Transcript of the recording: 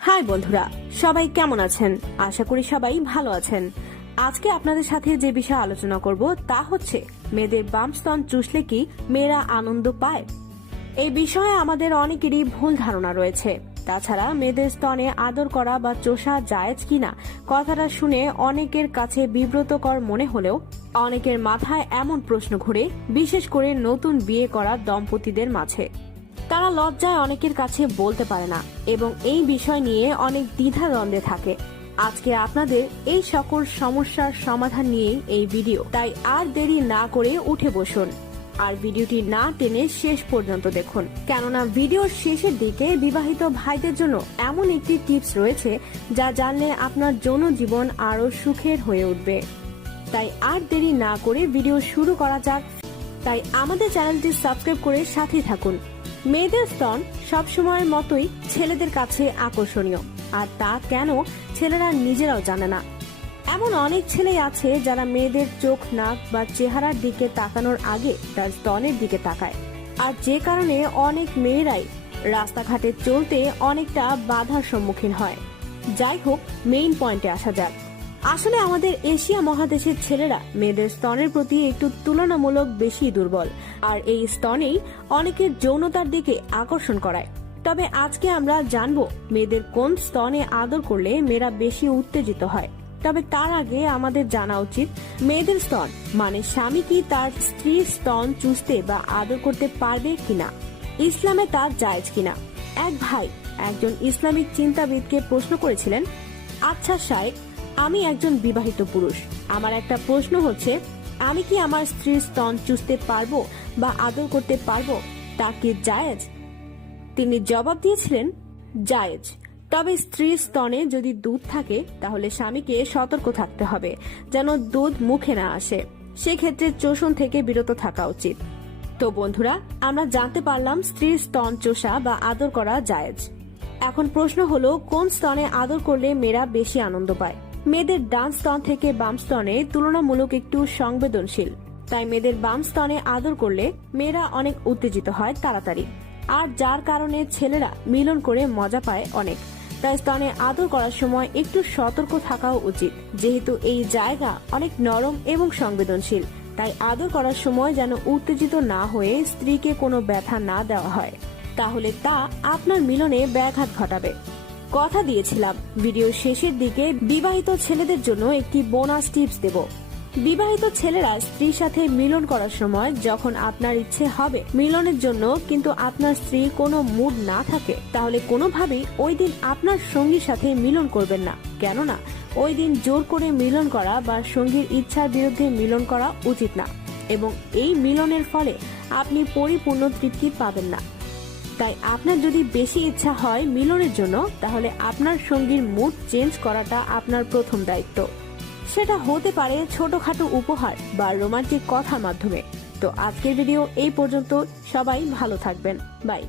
High বন্ধুরা, সবাই কেমন আছেন? আশা করি সবাই ভালো আছেন। আজকে আপনাদের সাথে যে বিষয়ে আলোচনা করব তা হচ্ছে মেয়েদের বাম স্তন চুষলে কি মেয়েরা আনন্দ পায়। এই বিষয়ে আমাদের অনেকেরই ভুল ধারণা রয়েছে। তাছাড়া মেয়েদের স্তনে আদর করা বা চোষা জায়েজ কিনা কথাটা শুনে অনেকের কাছে বিব্রতকর মনে হলেও অনেকের মাথায় এমন প্রশ্ন ঘুরে, বিশেষ করে নতুন বিয়ে করা দম্পতিদের মাঝে। তারা লজ্জায় অনেকের কাছে বলতে পারে না এবং এই বিষয় নিয়ে অনেক দ্বিধাদ্বন্দ্বে থাকে। আজকে আপনাদের এই সকল সমস্যার সমাধান নিয়ে এই ভিডিও, তাই আর দেরি না করে উঠে বসুন আর ভিডিওটি না টেনে শেষ পর্যন্ত দেখুন, কেননা ভিডিওর শেষের দিকে বিবাহিত ভাইদের জন্য এমন একটি টিপস রয়েছে যা জানলে আপনার যৌন জীবন আরো সুখের হয়ে উঠবে। তাই আর দেরি না করে ভিডিও শুরু করা যাক। তাই আমাদের চ্যানেলটি সাবস্ক্রাইব করে সাথেই থাকুন। মেয়েদের স্তন সবসময়ের মতোই ছেলেদের কাছে আকর্ষণীয়, আর তা কেন ছেলেরা নিজেরাও জানে না। এমন অনেক ছেলেই আছে যারা মেয়েদের চোখ, নাক বা চেহারার দিকে তাকানোর আগে তার স্তনের দিকে তাকায়, আর যে কারণে অনেক মেয়েরাই রাস্তাঘাটে চলতে অনেকটা বাধার সম্মুখীন হয়। যাই হোক, মেইন পয়েন্টে আসা যাক। আসলে আমাদের এশিয়া মহাদেশের ছেলেরা মেয়েদের স্তনের প্রতি একটু তুলনামূলক বেশি দুর্বল, আর এই স্তনেই অনেকের যৌনতার দিকে আকর্ষণ করায়। তবে আজকে আমরা জানবো মেয়েদের কোন স্তনে আদর করলে মেয়েরা বেশি উত্তেজিত হয়। তবে তার আগে আমাদের জানা উচিত মেয়েদের স্তন মানে স্বামী কি তার স্ত্রীর স্তন চুষতে বা আদর করতে পারবে কিনা, ইসলামে তার জায়েজ কিনা। এক ভাই একজন ইসলামিক চিন্তাবিদকে প্রশ্ন করেছিলেন, আচ্ছা শায়েখ, আমি একজন বিবাহিত পুরুষ, আমার একটা প্রশ্ন হচ্ছে, আমি কি আমার স্ত্রীর স্তন চুষতে পারবো বা আদর করতে পারবো, তা কি জায়েজ? তিনি জবাব দিয়েছিলেন, জায়েজ। তবে স্ত্রীর স্তনে যদি দুধ থাকে তাহলে স্বামীকে সতর্ক থাকতে হবে যেন দুধ মুখে না আসে। সেক্ষেত্রে চোষণ থেকে বিরত থাকা উচিত। তো বন্ধুরা, আমরা জানতে পারলাম স্ত্রীর স্তন চোষা বা আদর করা জায়েজ। এখন প্রশ্ন হলো, কোন স্তনে আদর করলে মেয়েরা বেশি আনন্দ পায়? মেয়েদের ডান স্তন থেকে বাম স্তনে তুলনামূলক একটু সংবেদনশীল, তাই মেয়েদের বাম স্তনে আদর করলে মেয়েরা অনেক উত্তেজিত হয় তাড়াতাড়ি, আর যার কারণে ছেলেরা মিলন করে মজা পায় অনেক। তাই স্তনে আদর করার সময় একটু সতর্ক থাকাও উচিত, যেহেতু এই জায়গা অনেক নরম এবং সংবেদনশীল। তাই আদর করার সময় যেন উত্তেজিত না হয়ে স্ত্রীকে কোনো ব্যথা না দেওয়া হয়, তাহলে তা আপনার মিলনে ব্যাঘাত ঘটাবে। কথা দিয়েছিলাম ভিডিওর শেষের দিকে বিবাহিত ছেলেদের জন্য একটি বোনাস টিপস দেব। বিবাহিত ছেলেরা স্ত্রীর সাথে মিলন করার সময় যখন আপনার ইচ্ছে হবে মিলনের জন্য কিন্তু আপনার স্ত্রী কোনো মুড না থাকে, তাহলে কোনোভাবেই ওই দিন আপনার সঙ্গীর সাথে মিলন করবেন না, কেননা ওই দিন জোর করে মিলন করা বা সঙ্গীর ইচ্ছার বিরুদ্ধে মিলন করা উচিত না, এবং এই মিলনের ফলে আপনি পরিপূর্ণ তৃপ্তি পাবেন না। তাই আপনার যদি বেশি ইচ্ছা হয় মিলনের জন্য, তাহলে আপনার সঙ্গীর মুড চেঞ্জ করাটা আপনার প্রথম দায়িত্ব। সেটা হতে পারে ছোটখাটো উপহার বা রোমান্টিক কথার মাধ্যমে। তো আজকের ভিডিও এই পর্যন্ত, সবাই ভালো থাকবেন, বাই।